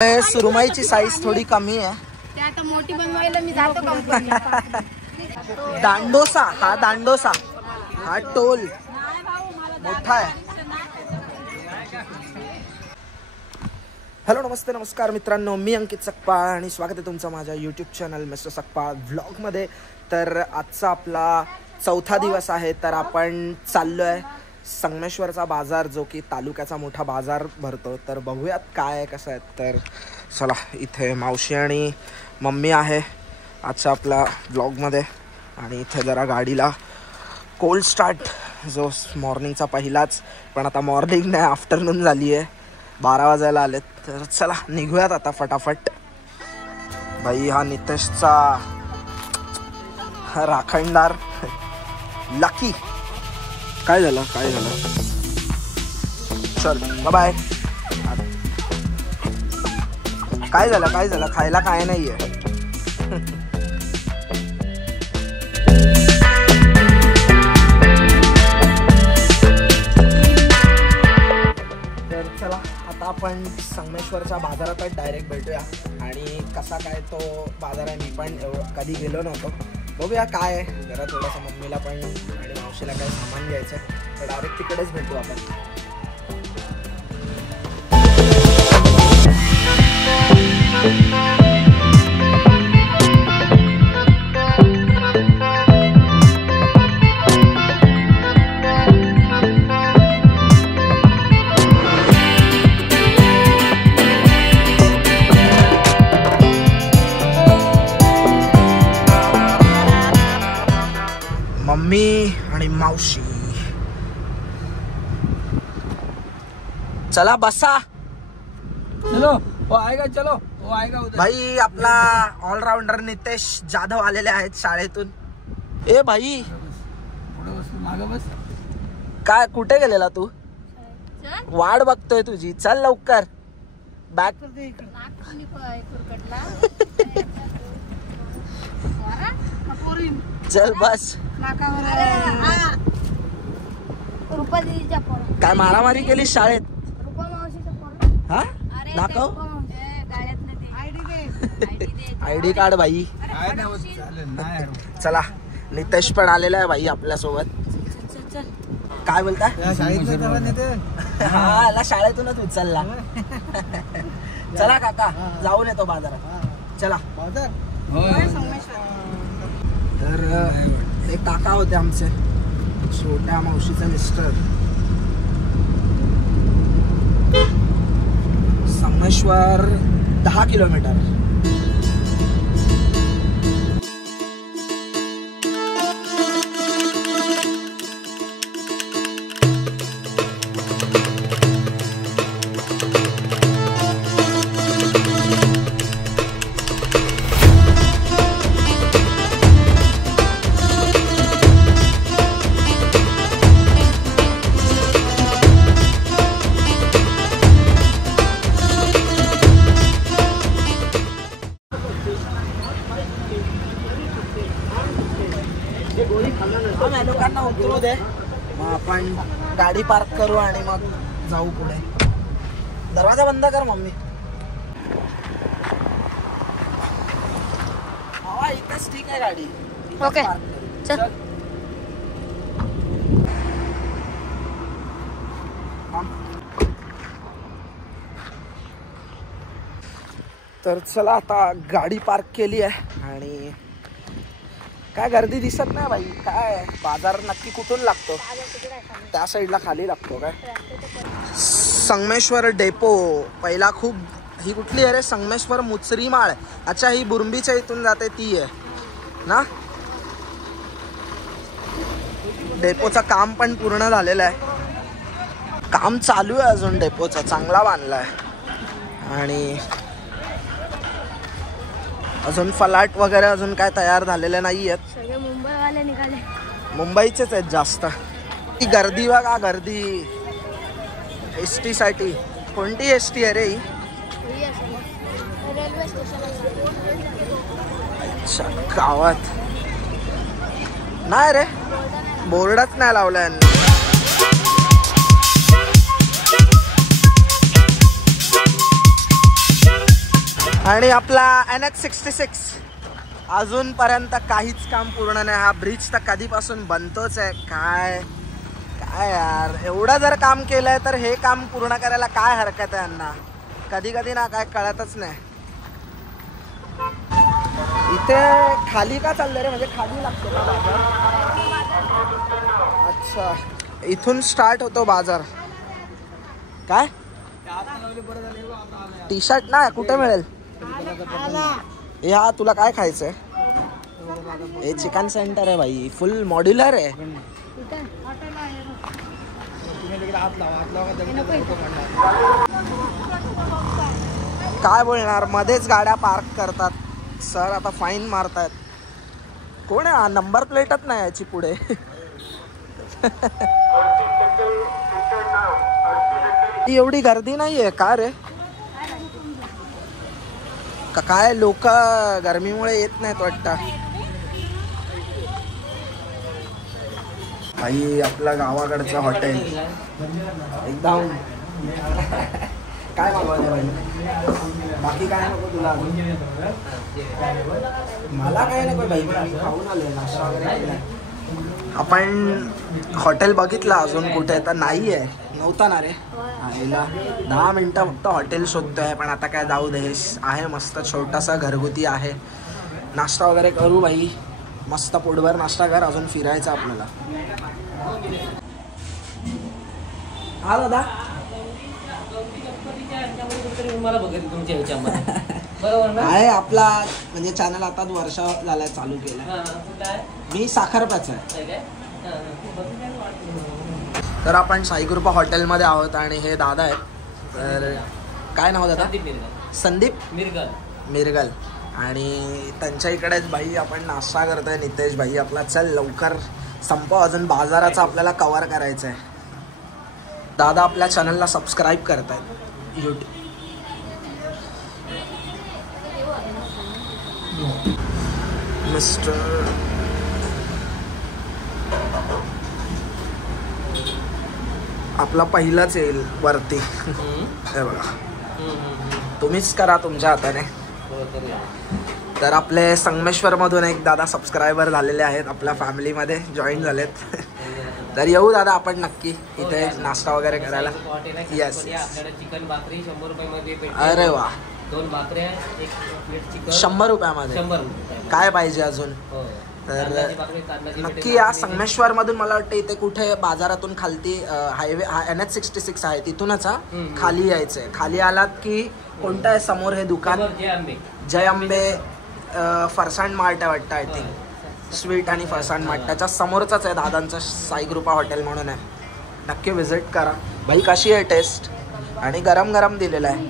सुरमईची size थोडी कमी आहे. ते आता मोठी बनवायला मी जातो कंपनी. दांडोसा, हा दांडोसा, हा टोल मोठा आहे. हॅलो नमस्ते नमस्कार मित्रांनो, मी अंकित सकपाळ आणि स्वागत आहे तुमचं माझ्या यूट्यूब चॅनल मिस्टर सकपाळ व्लॉगमध्ये. तर आजचा आपला चौथा दिवस आहे. तर आपण चाललो आहे संगमेश्वरचा बाजार, जो की तालुक्याचा मोठा बाजार भरतो. तर बघूयात काय आहे कसं आहे. तर चला, इथे मावशी आणि मम्मी आहे आजच्या आपल्या व्लॉगमध्ये. आणि इथे जरा गाडीला कोल्ड स्टार्ट, जो मॉर्निंगचा पहिलाच, पण आता मॉर्निंग नाही आफ्टरनून झाली आहे, 12 वाजायला आलेत. तर चला निघूयात आता फटाफट. भाई हा नितेशचा राखणदार लकी. काय झालं चल बाय. काय झालं खायला काय नाहीये. तर चला आता आपण संगमेश्वरच्या बाजारात डायरेक्ट भेटूया. आणि कसा काय तो बाजार आहे, मी पण कधी गेलो नव्हतो. बघूया काय आहे. जरा थोडंसं मम्मीला पण आणि मावशीला काय सामान घ्यायचं आहे, तर डायरेक्ट तिकडेच भेटू आपण. मम्मी आणि मावशी, चला बसा. चलो वो आएगा, चलो वो आएगा उधर. भाई आपला ऑलराउंडर नितेश जाधव आलेले आहेत शाळेतून. ए भाई मागे बस. काय कुठे गेलेला तू? वाट बघतोय तुझी, चल लवकर. बॅग चल बस. काय मारामारी केली शाळेत? हा दाखव आयडी कार्ड भाई. चला नितेश पण आलेला आहे भाई आपल्या सोबत. काय बोलता? हा शाळेतूनच उचलला. चला काका जाऊन येतो बाजारात. चला. तर ते काका होते आमचे, छोट्या मावशीचे मिस्टर. संगमेश्वर 10 किलोमीटर. लोकांना उतरू दे, मग आपण गाडी पार्क करू आणि मग जाऊ पुढे. दरवाजा बंद कर मम्मी. हा इथेच ठीक आहे गाडी. ओके चल. तर चला आता गाडी पार्क केली आहे. आणि काय गर्दी दिसत नाही भाई. काय बाजार नक्की कुठून लागतो? त्या साईडला खाली लागतो काय? संगमेश्वर डेपो पहिला खूप. ही कुठली आहे रे? संगमेश्वर मुचरी माळ. अच्छा, ही बुरंबीच्या इथून जाते ती आहे ना? डेपोचं काम पण पूर्ण झालेलं आहे. काम चालू आहे अजून डेपोचं, चांगला बांधला आहे. आणि अजून फलाट वगैरे अजून काय तयार झालेले नाही आहेत. सगळे मुंबईवाले निघाले. मुंबईचेच आहेत जास्त. ती गर्दी बघा, गर्दी एसटी साठी. कोणती एसटी आहे रे ही? Railway station. अच्छा, गावात नाही रे, बोर्डच नाही लावला यांनी. आणि आपला NH66 अजूनपर्यंत काहीच काम पूर्ण नाही. हा ब्रिज तर कधीपासून बनतोच आहे. काय काय यार, एवढं जर काम केलंय तर हे काम पूर्ण करायला काय हरकत आहे यांना. कधी कधी ना काय कळतच नाही. इथे खाली का चाललंय रे, म्हणजे खाली लागतो का बाजार? अच्छा, इथून स्टार्ट होतो बाजार. काय टी शर्ट ना कुठे मिळेल? या तुला काय खायचंय? हे चिकन सेंटर आहे भाई, फुल मॉड्युलर आहे. काय बोलणार, मध्येच गाड्या पार्क करतात सर. आता फाईन मारतायत. कोण आहे? नंबर प्लेटच नाही याची पुढे. एवढी गर्दी नाहीये का रे? काय लोक गरमीमुळे येत नाहीत वाटतं. भाई आपलं गावाकडचं हॉटेल एकदम. काय मागवायचं भाई? बाकी काय नको तुला? मला काय नको भाई, मी खाऊन आलोय, नाश्ता वगैरे केलाय. आपण हॉटेल बघितलं अजून कुठे तर नाही आहे. नव्हता ना रे. 10 मिनटं फक्त हॉटेल शोधतोय, पण आता काय जाऊ दे. आहे मस्त छोटासा घरगुती आहे. नाश्ता वगैरे करू भाई, मस्त पोटभर नाश्ता कर. अजून फिरायचं आपल्याला. हा दादा आहे आपला, म्हणजे चॅनल आता वर्ष झालाय चालू केला. मी साखरपाचा आहे. तर आपण साईकृपा हॉटेलमध्ये आहोत आणि हे दादा आहेत. तर काय नाव दादा? संदीप मिरगल. आणि त्यांच्या इकडेच भाई आपण नाश्ता करतोय. नितेश भाई आपला. चल लवकर संपव, अजून बाजाराचा आपल्याला कव्हर करायचं आहे. दादा आपल्या चॅनलला सबस्क्राईब करतायत यूट्यूब. मिस्टर आपला पहिलाच येईल वरती. हे बघा, तुम्हीच करा तुमच्या हाताने. तर आपले संगमेश्वरमधून एक दादा सबस्क्रायबर झालेले आहेत, आपल्या फॅमिलीमध्ये जॉईन झालेत. तर येऊ दादा आपण नक्की इथे नाश्ता वगैरे करायला. येस. चिकन भाकरी 100 रुपयामध्ये. अरे वा, 2 भाकऱ्या, 1 प्लेट चिकन 100 रुपयामध्ये. 100 रुपये. काय पाहिजे अजून? तर नक्की या संगमेश्वरमधून. मला वाटतं इथे कुठे बाजारातून खालती हायवे NH66 आहे, तिथूनच खाली यायचंय. खाली आलात की कोणतं आहे समोर हे दुकान? जय अंबे फरसाण मार्ट आहे वाटतं. आय थिंक स्वीट आणि फरसाण मार्ट त्याच्या समोरचाच आहे दादांचं साईकृपा हॉटेल म्हणून आहे. नक्की व्हिजिट करा भाई. कशी आहे टेस्ट? आणि गरम गरम दिलेलं आहे.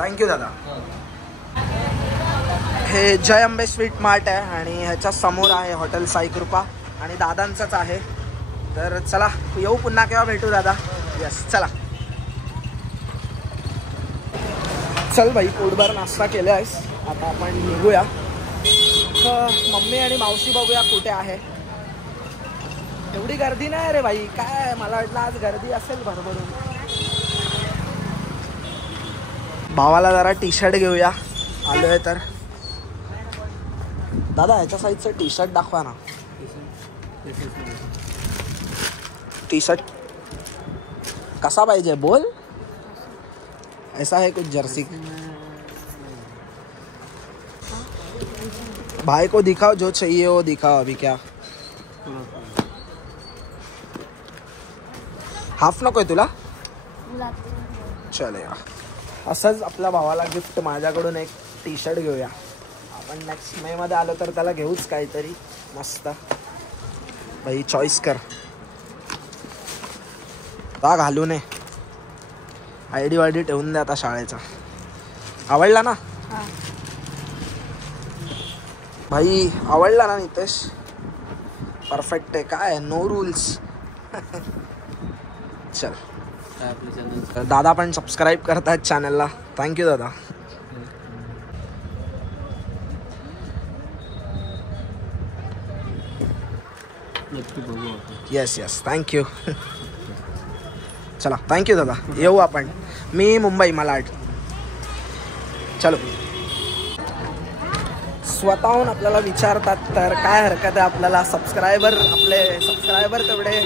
थँक्यू दादा. हे जय अंबे स्वीट मार्ट आहे आणि ह्याच्या समोर आहे हॉटेल साईकृपा आणि दादांचंच आहे. तर चला येऊ पुन्हा केव्हा भेटू दादा. यस चला. चल भाई, पोटभर नाश्ता केला आहेस, आता आपण निघूया. मम्मी आणि मावशी बघूया कुठे आहे. एवढी गर्दी नाही रे भाई. काय मला वाटलं आज गर्दी असेल भरभरून. भावाला जरा टी शर्ट घेऊया आलोय तर. दादा ह्याच्या साईजचं टी शर्ट दाखवा ना. टी शर्ट कसा पाहिजे बोल. ऐसा है कुछ जर्सी. भाई को दिखाओ जो चाहिए वो दिखाओ. अभी क्या हाफ नकोय तुला? चलेगा. असंच आपल्या भावाला गिफ्ट माझ्याकडून एक टी शर्ट घेऊया आपण. नेक्स्ट मे मध्ये आलो तर त्याला घेऊच काहीतरी मस्त. भाई चॉईस कर. का घालू नये. ID वायडी ठेवून द्या आता शाळेचा. आवडला ना भाई? आवडला ना नितेश? परफेक्ट आहे. काय नो रूल्स. चल. दादा पण सबस्क्राईब करतायत चॅनलला. थँक्यू दादा. Yes yes thank you. चला थँक्यू दादा. येऊ आपण. मी मुंबई मलाड. चलो. स्वतःहून आपल्याला विचारतात तर काय हरकत आहे, आपल्याला आपले सबस्क्रायबर तेवढे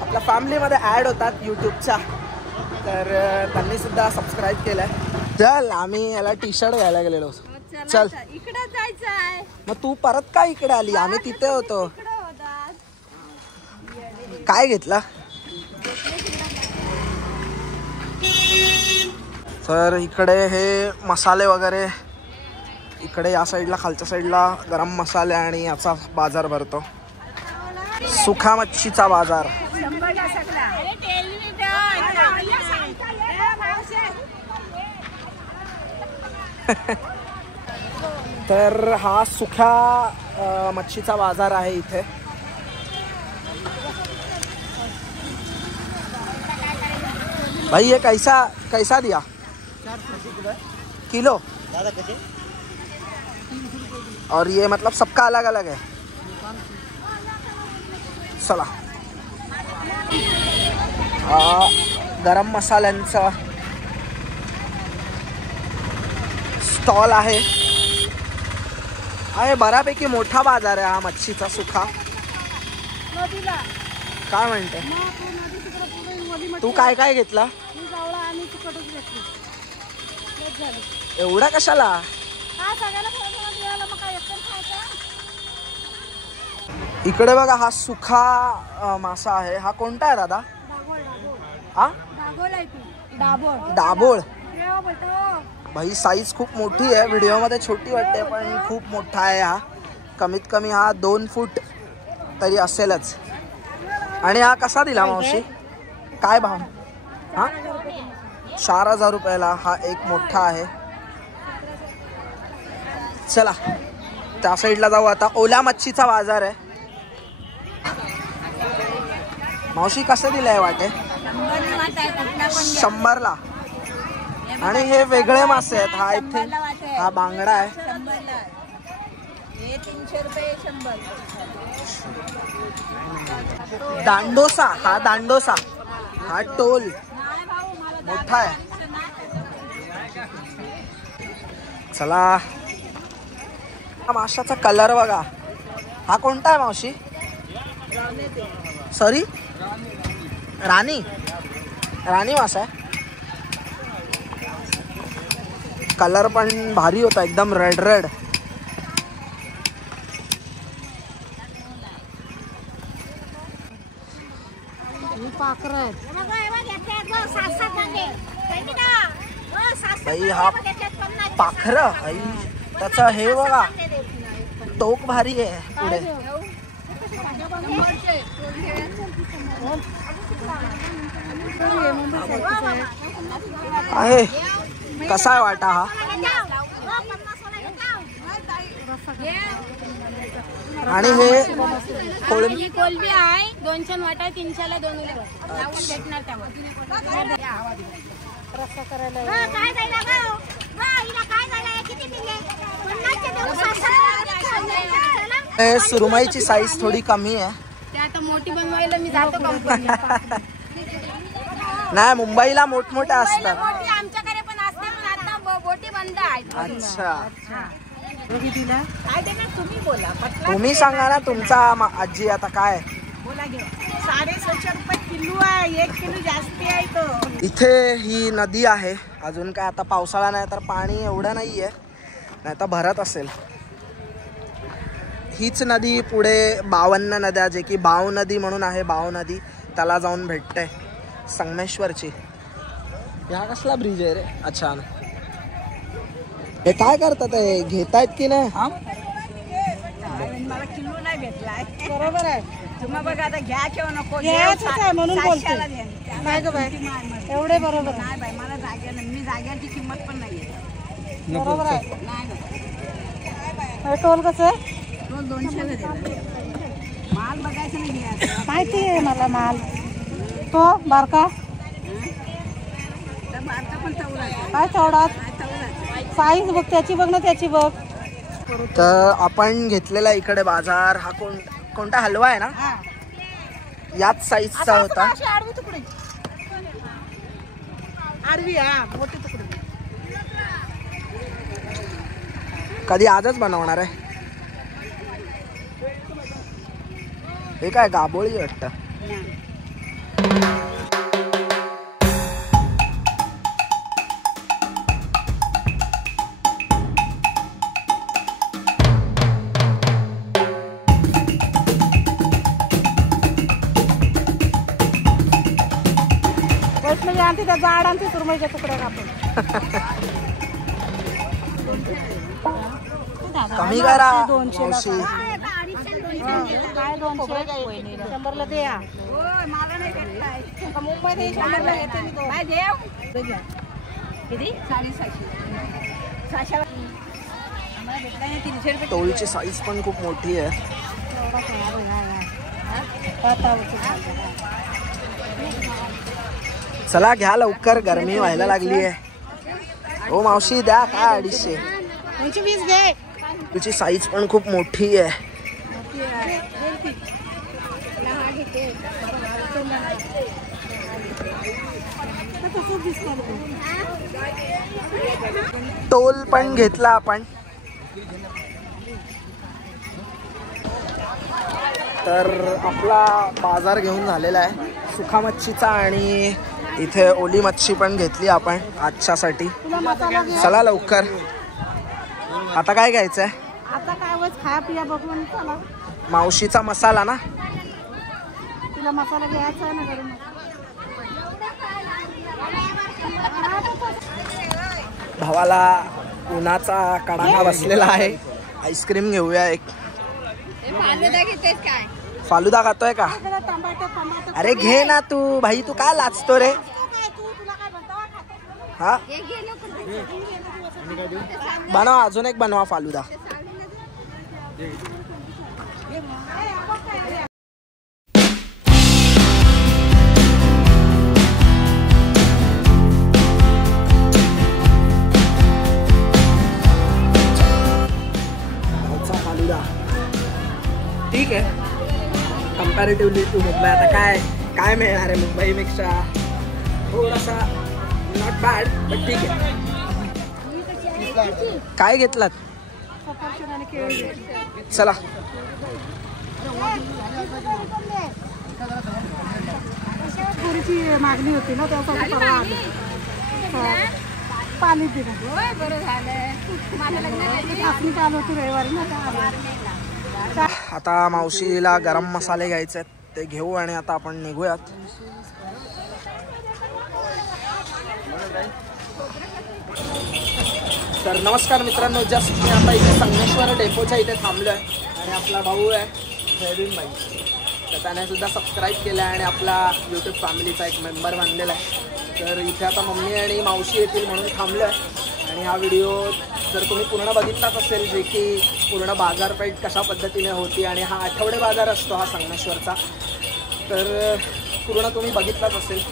आपल्या फॅमिलीमध्ये ॲड होतात यूट्यूबच्या, तर त्यांनी सुद्धा सबस्क्राईब केलं आहे. चल आम्ही याला टी शर्ट घ्यायला गेलेलो. चल इकडे जायचं आहे. मग तू परत काय इकडे आली? आम्ही तिथे होतो. काय घेतला? तर इकडे हे मसाले वगैरे, इकडे या साईडला खालच्या साईडला गरम मसाले आणि याचा बाजार भरतो, सुखा मच्छीचा बाजार. तर हा सुख्या मच्छीचा बाजार आहे इथे. भाई ये कैसा दिया? 400 किलो दादा कैसे? और ये मतलब सबका अलग अलग है. चला, गरम मसाल्यांचा स्टॉल आहे. बऱ्यापैकी मोठा बाजार आहे हा मच्छीचा सुखा. काय म्हणते तू? काय काय घेतला? एवढा कशाला? इकडे बघा हा सुखा मासा आहे. हा कोणता आहे दादा? हा डाबोळ. भाई साईज खूप मोठी आहे, व्हिडिओमध्ये छोटी वाटते पण खूप मोठा आहे हा. कमीत कमी हा 2 फूट तरी असेलच. आणि हा कसा दिला मावशी? काय भाव? हा 4000 रुपयाला हा एक मोठा आहे. चला त्या साईडला जाऊ आता. ओला मच्छीचा बाजार आहे. मावशी कसं दिलंय वाटे? 100ला. आणि हे वेगळे मासे आहेत. हा आय थिंक हा बांगडा आहे. 300 रुपये 100. दांडोसा. हा दांडोसा. हा टोल मोठा आहे. चला, माशाचा कलर बघा. हा कोणता आहे मावशी? सॉरी, राणी मासा आहे. कलर पण भारी होता, एकदम रेड. बाई हा पाखर. त्याचं हे बघा, टोक भारी आहे पुढे. आहे कसा आहे वाटा हा? आणि हे कोलबी आहे 200 वाटा, 300ला 2 भेटणार. सुरमईची साईज थोडी कमी आहे. ते आता मोठी बनवायला मी जातो कंपनीत. नाही, मुंबईला मोठमोठ्या असतात. आमच्याकडे पण असते, पण आता बोटी बंद आहेत. अच्छा, काय देणार तुम्ही? बोला, तुम्ही सांगा ना तुमचा आजी. आता काय बोला घे. 650 रुपये किलो आहे. 1 किलो जास्ती आहे तो. इथे ही नदी आहे. अजून काय आता पावसाळा नाही तर पाणी एवढं नाही आहे, नाही तर भरत असेल. हीच नदी पुढे 52 नद्या, जे की बाव नदी म्हणून आहे. बाव नदी त्याला जाऊन भेटते संगमेश्वरची. हा कसला ब्रिज आहे रे? अच्छा, हे काय करतात? हे घेतायत की नाही? मला किलो नाही भेटलाय. बरोबर आहे. तुम्ही बघा आता घ्या किंवा नको म्हणून बोलते. नाही ग बाय, एवढे बरोबर नाही बाय, मला जाग्याला, मी जाग्याची किंमत पण नाहीये. बरोबर आहे. नाही टोल कसं आहे? तो 200ला देणार. माल बघायचं नाही घ्यायचं. माहिती आहे मला माल. तो बारका बारका पण चवला काय चौडात साईज बघ, त्याची बघ ना, त्याची बघ. तर आपण घेतलेला इकडे बाजार हा कोणता हलवा आहे ना, याच साईजचा होता. आडवी तुकडे, आडवी, हा मोठी तुकडे. कधी आजच बनवणार आहे? हे काय गाबोळी वाटतं. वैष्णवी आणते त्या जाड आणते सुरमईच्या तुकड्या कापून. कमी करा 200 मावशी. काय 200 100ला द्या. मुंबईत 100ला घेते मी 2. किती 650. टोळीची साईज पण खूप मोठी आहे. चला घ्या लवकर, गरमी व्हायला लागली आहे. हो मावशी द्या काय 250. 20 घे. तुझी साईज पण खूप मोठी आहे. टोल पण घेतला आपण. तर आपला बाजार घेऊन झालेला आहे सुखा मच्छीचा, आणि इथे ओली मच्छी पण घेतली आपण आजच्यासाठी. चला लवकर. आता काय घ्यायचंय? आता काय वच खाया पिया बघून चला. मावशीचा मसाला ना? तुला मसाला घ्यायचा आहे ना घरून. भावाला उन्हाचा कडाका बसलेला आहे. आईस्क्रीम घेऊया एक. फालुदा खातोय का? अरे घे ना तू भाई, तू काय लाजतो रे? हा बनवा, अजून एक बनवा फालुदा. फालुदा ठीक आहे कंपॅरेटिव्हली टू मुंबई. आता काय काय मिळणार आहे मुंबईपेक्षा थोडासा नॉट बॅड बट ठीक आहे. काय घेतलात? चला पुरीची मागणी होती ना त्यासाठी परवा आली. पाणी दिलं. आपली काल होती रविवारी ना. आता मावशीला गरम मसाले घ्यायचे आहेत, ते घेऊ आणि आता आपण निघूयात. तर नमस्कार मित्रांनो, जस्ट मी आता इथे संगमेश्वर डेपोच्या इथे थांबलो आहे आणि आपला भाऊ आहे जयवीन भाई, तर त्याने सुद्धा सबस्क्राईब केलं आहे आणि आपला यूट्यूब फॅमिलीचा एक मेंबर बनलेला आहे. तर इथे आता मम्मी आणि मावशी येतील म्हणून थांबलो आहे. आणि हा व्हिडिओ जर तुम्ही पूर्ण बघितलाच असेल, जे की पूर्ण बाजारपेठ कशा पद्धतीने होती आणि हा आठवडे बाजार असतो हा संगमेश्वरचा, तर पूर्ण तुम्ही बघितलाच असेल.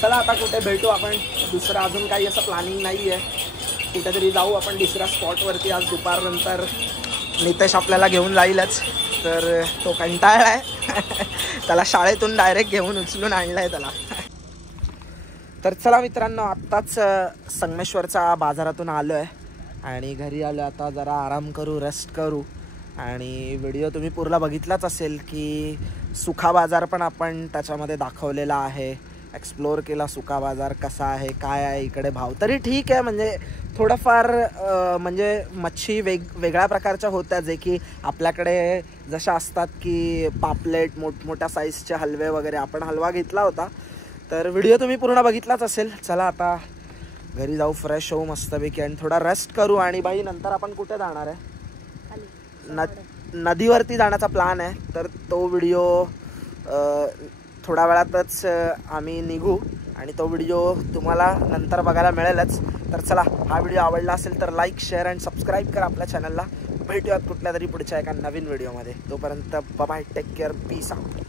चला आता कुठे भेटू आपण. दुसरं अजून काही असं प्लॅनिंग नाही आहे. कुठेतरी जाऊ आपण दुसऱ्या स्पॉटवरती. आज दुपारनंतर नितेश आपल्याला घेऊन जाईलच, तर तो कंटाळला आहे. त्याला शाळेतून डायरेक्ट घेऊन उचलून आणलं आहे त्याला. तर चला मित्रांनो, आत्ताच संगमेश्वरच्या बाजारातून आलो आहे आणि घरी आलो. आता जरा आराम करू, रेस्ट करू. आणि व्हिडिओ तुम्ही पूर्ण बघितलाच असेल की सुखा बाजार पण आपण त्याच्यामध्ये दाखवलेला आहे. एक्सप्लोअर केला सुका बाजार कसा आहे, काय आहे इकडे भाव. तरी ठीक आहे, म्हणजे थोडंफार म्हणजे मच्छी वेगळ्या प्रकारच्या होत्या, जे की आपल्याकडे जशा असतात की पापलेट, मोठमोठ्या साईजचे हलवे वगैरे. आपण हलवा घेतला होता. तर व्हिडिओ तुम्ही पूर्ण बघितलाच असेल. चला आता घरी जाऊ, फ्रेश होऊ मस्तपैकी आणि थोडा रेस्ट करू. आणि बाई नंतर आपण कुठे जाणार आहे? नदीवरती जाण्याचा प्लॅन आहे. तर तो व्हिडिओ थोड्या वेळातच आम्ही निघू आणि तो व्हिडिओ तुम्हाला नंतर बघायला मिळेलच. तर चला, हा व्हिडिओ आवडला असेल तर लाईक, शेअर अँड सबस्क्राईब करा आपल्या चॅनलला. भेटूयात कुठल्या तरी पुढच्या एका नवीन व्हिडिओमध्ये. तोपर्यंत bye, take care, peace out.